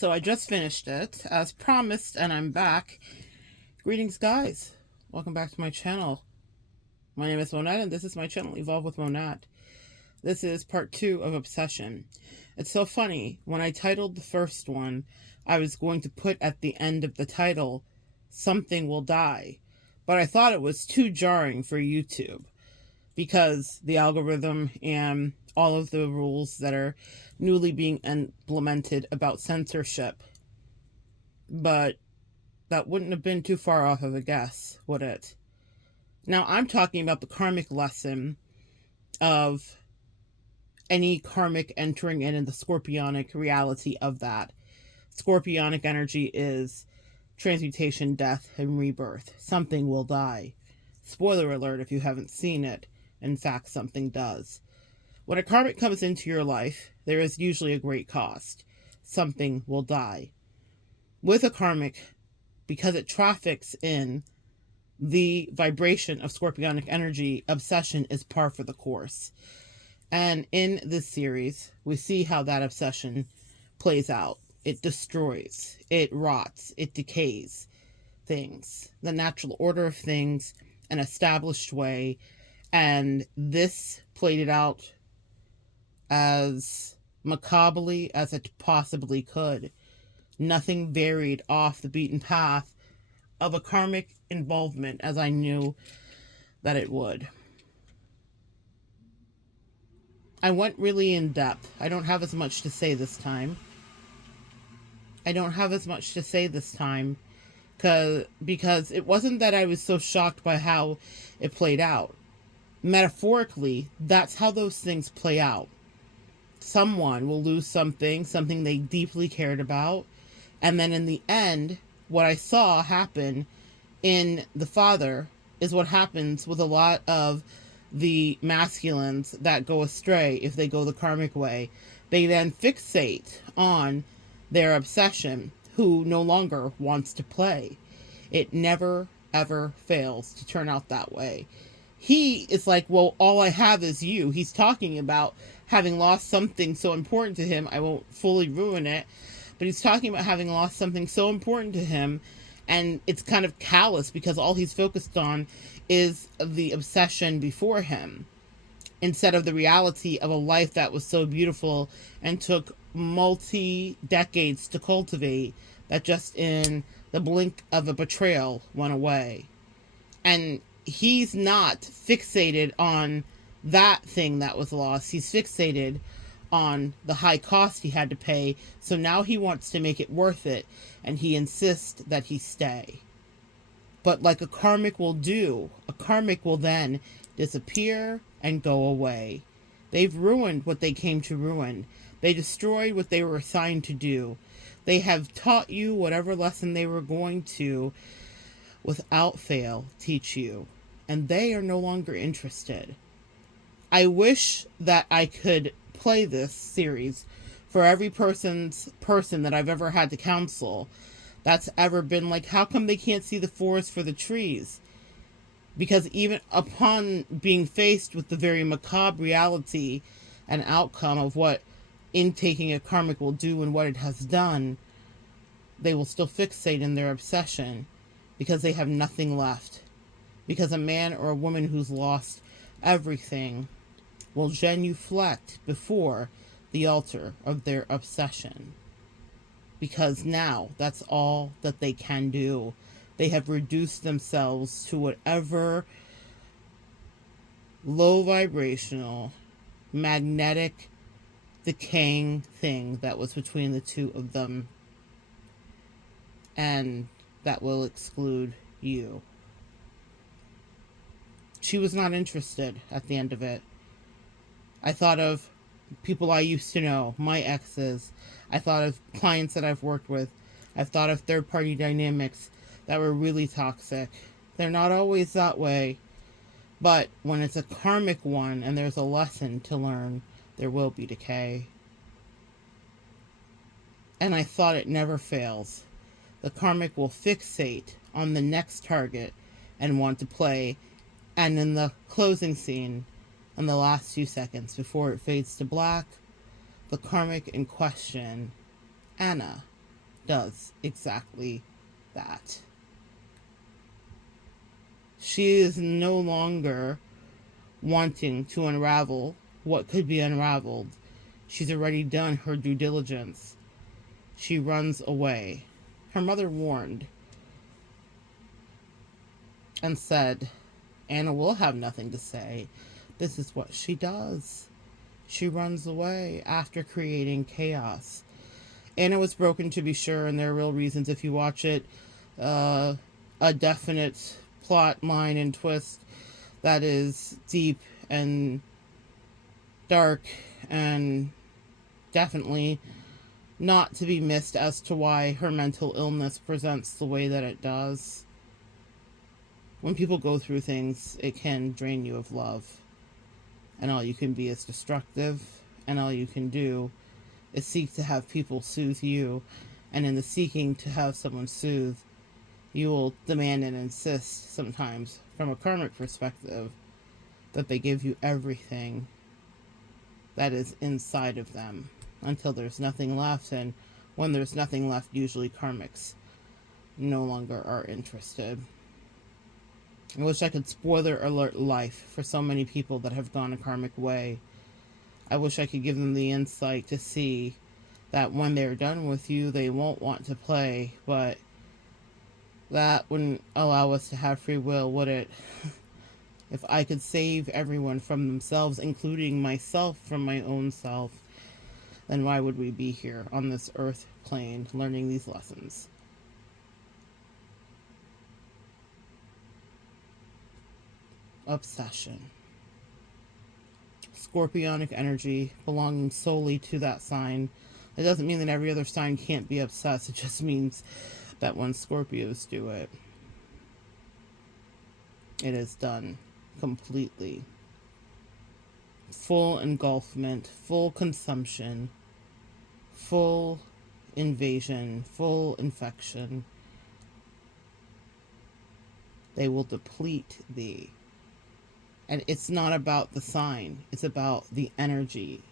So I just finished it as promised, and I'm back. Greetings, guys. Welcome back to my channel. My name is Monette, and this is my channel, Evolve with Monette. This is part 2 of Obsession. It's so funny. When I titled the first one, I was going to put at the end of the title, "Something Will Die." But I thought it was too jarring for YouTube because the algorithm and all of the rules that are newly being implemented about censorship. But that wouldn't have been too far off of a guess, would it? Now, I'm talking about the karmic lesson of any karmic entering in and the scorpionic reality of that. Scorpionic energy is transmutation, death, and rebirth. Something will die. Spoiler alert if you haven't seen it. In fact, something does. When a karmic comes into your life, there is usually a great cost. Something will die. With a karmic, because it traffics in the vibration of scorpionic energy, obsession is par for the course. And in this series, we see how that obsession plays out. It destroys, it rots, it decays things, the natural order of things, an established way. And this played it out as macabrely as it possibly could. Nothing varied off the beaten path of a karmic involvement as I knew that it would. I went really in depth. I don't have as much to say this time. Because it wasn't that I was so shocked by how it played out. Metaphorically, that's how those things play out. Someone will lose something they deeply cared about, and then in the end, what I saw happen in the father is what happens with a lot of the masculines that go astray if they go the karmic way. They then fixate on their obsession, who no longer wants to play. It never, ever fails to turn out that way. He is like, well, all I have is you. He's talking about having lost something so important to him. I won't fully ruin it, but he's talking about having lost something so important to him, and it's kind of callous because all he's focused on is the obsession before him, instead of the reality of a life that was so beautiful and took multi-decades to cultivate, that just in the blink of a betrayal went away. And he's not fixated on that thing that was lost. He's fixated on the high cost he had to pay. So now he wants to make it worth it, and he insists that he stay. But like a karmic will do, a karmic will then disappear and go away. They've ruined what they came to ruin. They destroyed what they were assigned to do. They have taught you whatever lesson they were going to, without fail, teach you. And they are no longer interested. I wish that I could play this series for every person that I've ever had to counsel that's ever been like, how come they can't see the forest for the trees? Because even upon being faced with the very macabre reality and outcome of what intaking a karmic will do and what it has done, they will still fixate in their obsession because they have nothing left. Because a man or a woman who's lost everything will genuflect before the altar of their obsession. Because now that's all that they can do. They have reduced themselves to whatever low vibrational, magnetic, decaying thing that was between the two of them. And that will exclude you. She was not interested at the end of it. I thought of people I used to know, my exes. I thought of clients that I've worked with. I've thought of third-party dynamics that were really toxic. They're not always that way, but when it's a karmic one and there's a lesson to learn, there will be decay. And I thought it never fails. The karmic will fixate on the next target and want to play, and in the closing scene, in the last few seconds before it fades to black, the karmic in question, Anna, does exactly that. She is no longer wanting to unravel what could be unraveled. She's already done her due diligence. She runs away. Her mother warned and said, Anna will have nothing to say. This is what she does. She runs away after creating chaos. Anna was broken, to be sure, and there are real reasons if you watch it. A definite plot line and twist that is deep and dark and definitely not to be missed as to why her mental illness presents the way that it does. When people go through things, it can drain you of love. And all you can be is destructive, and all you can do is seek to have people soothe you. And in the seeking to have someone soothe, you will demand and insist sometimes, from a karmic perspective, that they give you everything that is inside of them until there's nothing left. And when there's nothing left, usually karmics no longer are interested. I wish I could spoiler alert life for so many people that have gone a karmic way. I wish I could give them the insight to see that when they're done with you, they won't want to play, but that wouldn't allow us to have free will, would it? If I could save everyone from themselves, including myself from my own self, then why would we be here on this earth plane learning these lessons? Obsession. Scorpionic energy belonging solely to that sign. It doesn't mean that every other sign can't be obsessed. It just means that when Scorpios do it, it is done completely. Full engulfment, full consumption, full invasion, full infection. They will deplete thee. And it's not about the sign, it's about the energy,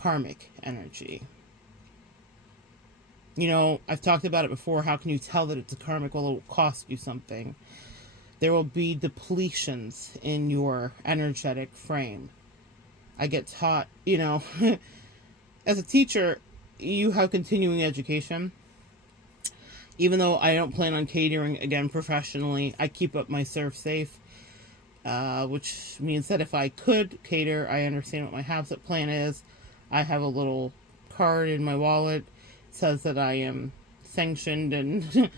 karmic energy. You know, I've talked about it before. How can you tell that it's a karmic? Well, it will cost you something. There will be depletions in your energetic frame. I get taught, you know, as a teacher, you have continuing education. Even though I don't plan on catering again professionally, I keep up my serve safe. Which means that if I could cater, I understand what my HABCEP plan is. I have a little card in my wallet. It says that I am sanctioned and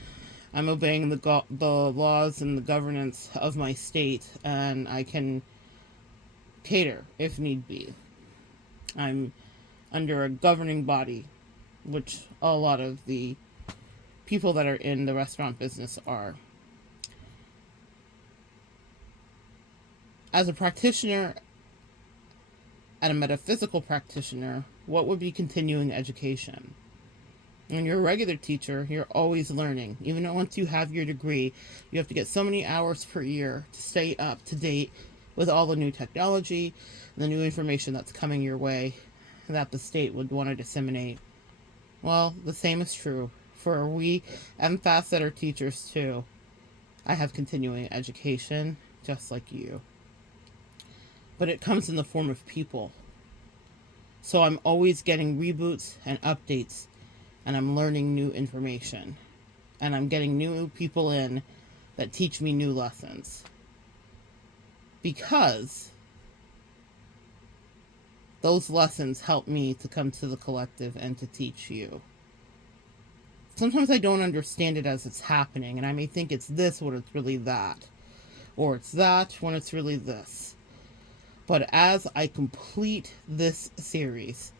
I'm obeying the laws and the governance of my state, and I can cater if need be. I'm under a governing body, which a lot of the people that are in the restaurant business are. As a practitioner and a metaphysical practitioner, what would be continuing education? When you're a regular teacher, you're always learning. Even though once you have your degree, you have to get so many hours per year to stay up to date with all the new technology and the new information that's coming your way that the state would want to disseminate. Well, the same is true for we empaths that are teachers too. I have continuing education just like you. But it comes in the form of people. So I'm always getting reboots and updates, and I'm learning new information. And I'm getting new people in that teach me new lessons. Because those lessons help me to come to the collective and to teach you. Sometimes I don't understand it as it's happening, and I may think it's this when it's really that. Or it's that when it's really this. But as I complete this series,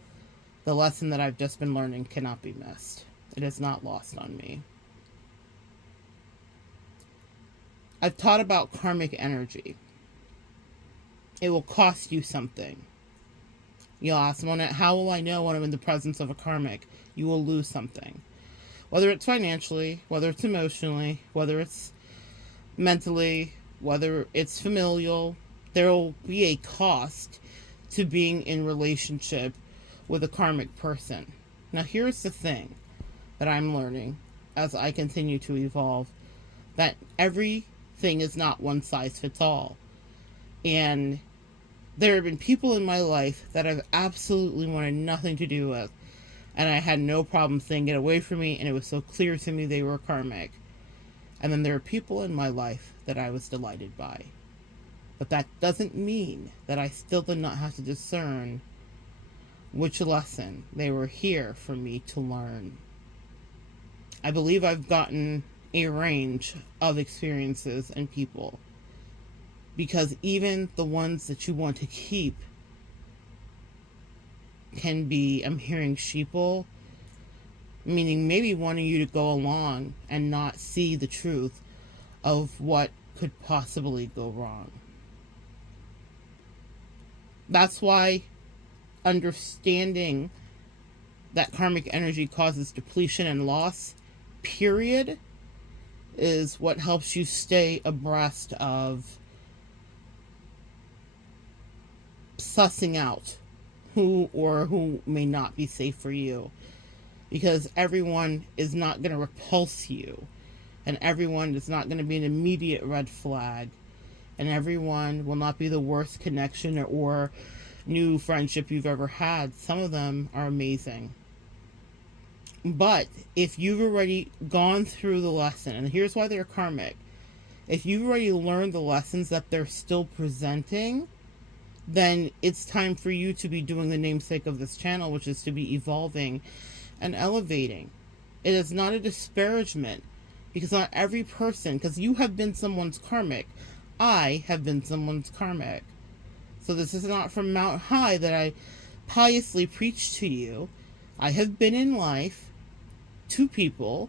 the lesson that I've just been learning cannot be missed. It is not lost on me. I've taught about karmic energy. It will cost you something. You'll ask, how will I know when I'm in the presence of a karmic? You will lose something. Whether it's financially, whether it's emotionally, whether it's mentally, whether it's familial, there will be a cost to being in relationship with a karmic person. Now, here's the thing. that I'm learning as I continue to evolve, that everything is not one size fits all. And there have been people in my life that I've absolutely wanted nothing to do with, and I had no problem saying get away from me, and it was so clear to me they were karmic. And then there are people in my life that I was delighted by. But that doesn't mean that I still did not have to discern which lesson they were here for me to learn. I believe I've gotten a range of experiences and people, because even the ones that you want to keep can be, I'm hearing sheeple, meaning maybe wanting you to go along and not see the truth of what could possibly go wrong. That's why understanding that karmic energy causes depletion and loss, period, is what helps you stay abreast of sussing out who or who may not be safe for you. Because everyone is not going to repulse you, and everyone is not going to be an immediate red flag, and everyone will not be the worst connection or new friendship you've ever had. Some of them are amazing. But if you've already gone through the lesson, and here's why they're karmic, if you've already learned the lessons that they're still presenting, then it's time for you to be doing the namesake of this channel, which is to be evolving and elevating. It is not a disparagement, because not every person, because you have been someone's karmic, I have been someone's karmic. So this is not from Mount High that I piously preach to you. I have been in life to people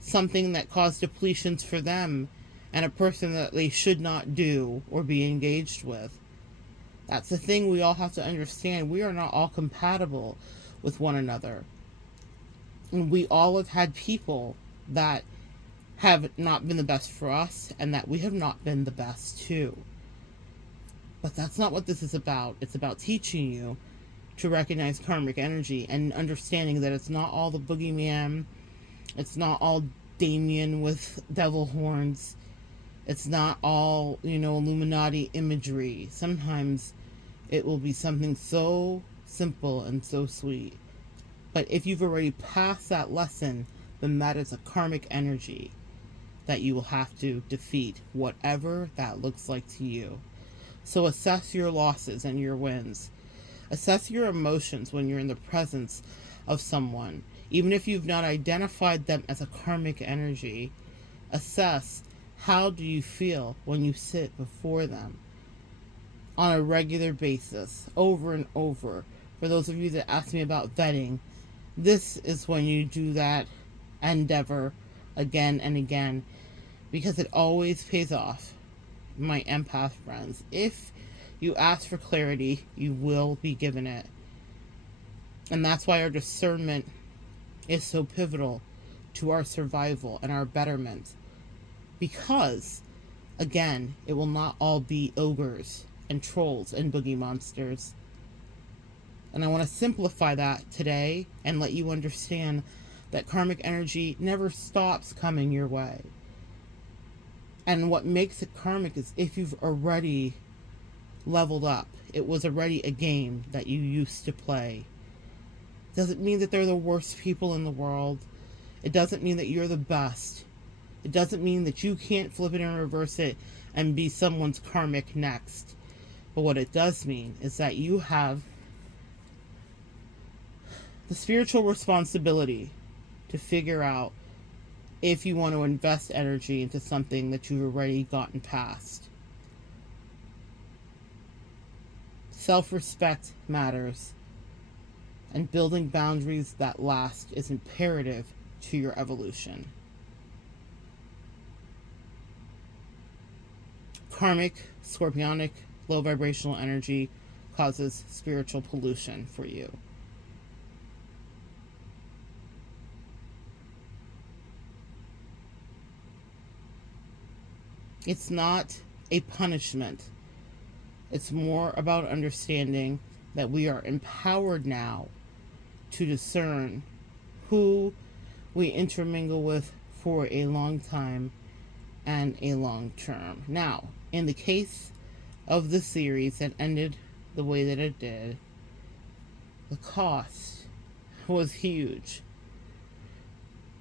something that caused depletions for them and a person that they should not do or be engaged with. That's the thing we all have to understand. We are not all compatible with one another. And we all have had people that have not been the best for us, and that we have not been the best too. But that's not what this is about. It's about teaching you to recognize karmic energy and understanding that it's not all the boogeyman. It's not all Damien with devil horns. It's not all, Illuminati imagery. Sometimes it will be something so simple and so sweet. But if you've already passed that lesson, then that is a karmic energy that you will have to defeat, whatever that looks like to you. So assess your losses and your wins. Assess your emotions when you're in the presence of someone. Even if you've not identified them as a karmic energy, assess how do you feel when you sit before them on a regular basis, over and over. For those of you that ask me about vetting, this is when you do that endeavor again and again, because it always pays off, my empath friends. If you ask for clarity, you will be given it. And that's why our discernment is so pivotal to our survival and our betterment. Because, again, it will not all be ogres and trolls and boogie monsters. And I want to simplify that today and let you understand that karmic energy never stops coming your way. And what makes it karmic is if you've already leveled up. It was already a game that you used to play. Doesn't mean that they're the worst people in the world. It doesn't mean that you're the best. It doesn't mean that you can't flip it and reverse it and be someone's karmic next. But what it does mean is that you have the spiritual responsibility to figure out if you want to invest energy into something that you've already gotten past. Self-respect matters, and building boundaries that last is imperative to your evolution. Karmic, scorpionic, low vibrational energy causes spiritual pollution for you. It's not a punishment. It's more about understanding that we are empowered now to discern who we intermingle with for a long time and a long term. Now, in the case of the series that ended the way that it did, the cost was huge.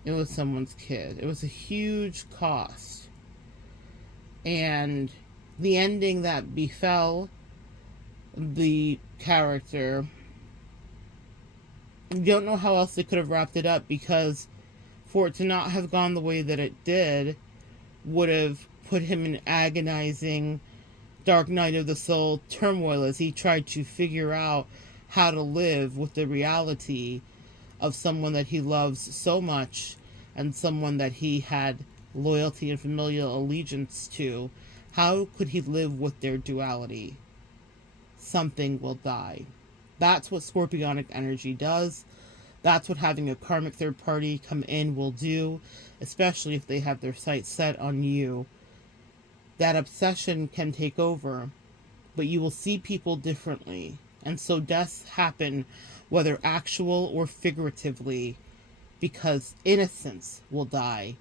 It was someone's kid. It was a huge cost. And the ending that befell the character, I don't know how else they could have wrapped it up, because for it to not have gone the way that it did would have put him in agonizing Dark Night of the Soul turmoil as he tried to figure out how to live with the reality of someone that he loves so much and someone that he had loyalty and familial allegiance to. How could he live with their duality? Something will die. That's what scorpionic energy does. That's what having a karmic third party come in will do, especially if they have their sights set on you. That obsession can take over, but you will see people differently. And so deaths happen, whether actual or figuratively, because innocence will die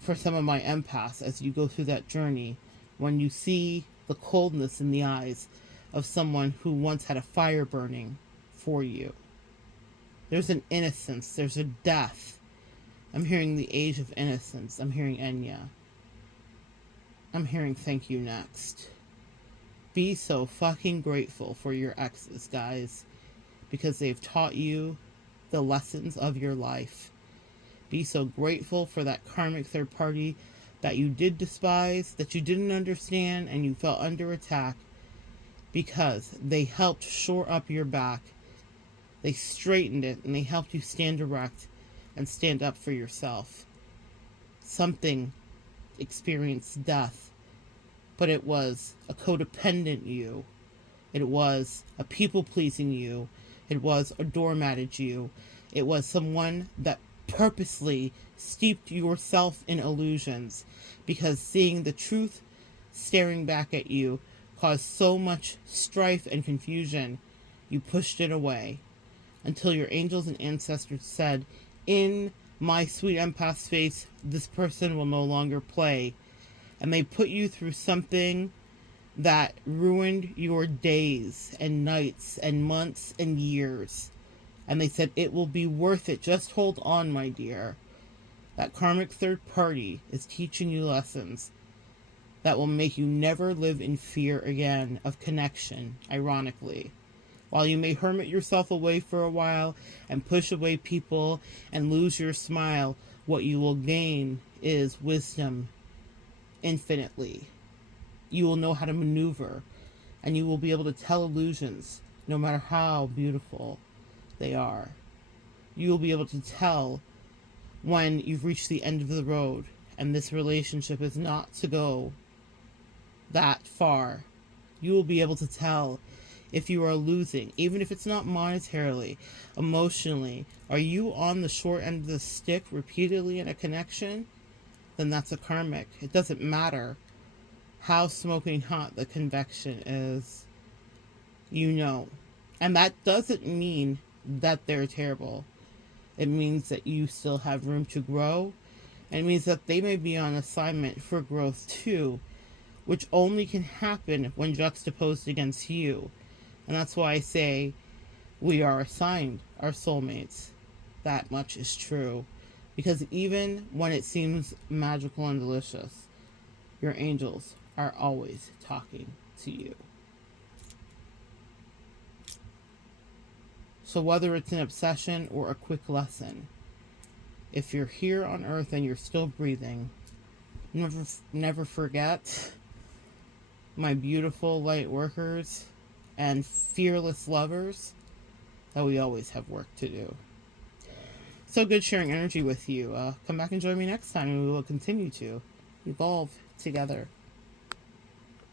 for some of my empaths as you go through that journey. When you see the coldness in the eyes of someone who once had a fire burning for you. There's an innocence. There's a death. I'm hearing the age of innocence. I'm hearing Enya. I'm hearing thank you next. Be so fucking grateful for your exes, guys, because they've taught you the lessons of your life. Be so grateful for that karmic third party that you did despise, that you didn't understand, and you felt under attack, because they helped shore up your back. They straightened it, and they helped you stand erect and stand up for yourself. Something experienced death, but it was a codependent you. It was a people-pleasing you. It was a doormatted you. It was someone that purposely steeped yourself in illusions, because seeing the truth staring back at you caused so much strife and confusion, you pushed it away until your angels and ancestors said, in my sweet empath's face, this person will no longer play. And they put you through something that ruined your days and nights and months and years. And they said, it will be worth it. Just hold on, my dear. That karmic third party is teaching you lessons that will make you never live in fear again of connection, ironically. While you may hermit yourself away for a while and push away people and lose your smile, what you will gain is wisdom infinitely. You will know how to maneuver, and you will be able to tell illusions, no matter how beautiful they are. You will be able to tell when you've reached the end of the road and this relationship is not to go that far. You will be able to tell if you are losing, even if it's not monetarily, emotionally. Are you on the short end of the stick repeatedly in a connection? Then that's a karmic. It doesn't matter how smoking hot the convection is. You know. And that doesn't mean that they're terrible. It means that you still have room to grow. And it means that they may be on assignment for growth too, which only can happen when juxtaposed against you. And that's why I say we are assigned our soulmates. That much is true. Because even when it seems magical and delicious, your angels are always talking to you. So whether it's an obsession or a quick lesson, if you're here on earth and you're still breathing, never forget my beautiful light workers and fearless lovers that we always have work to do. So good sharing energy with you. Come back and join me next time, and we will continue to evolve together.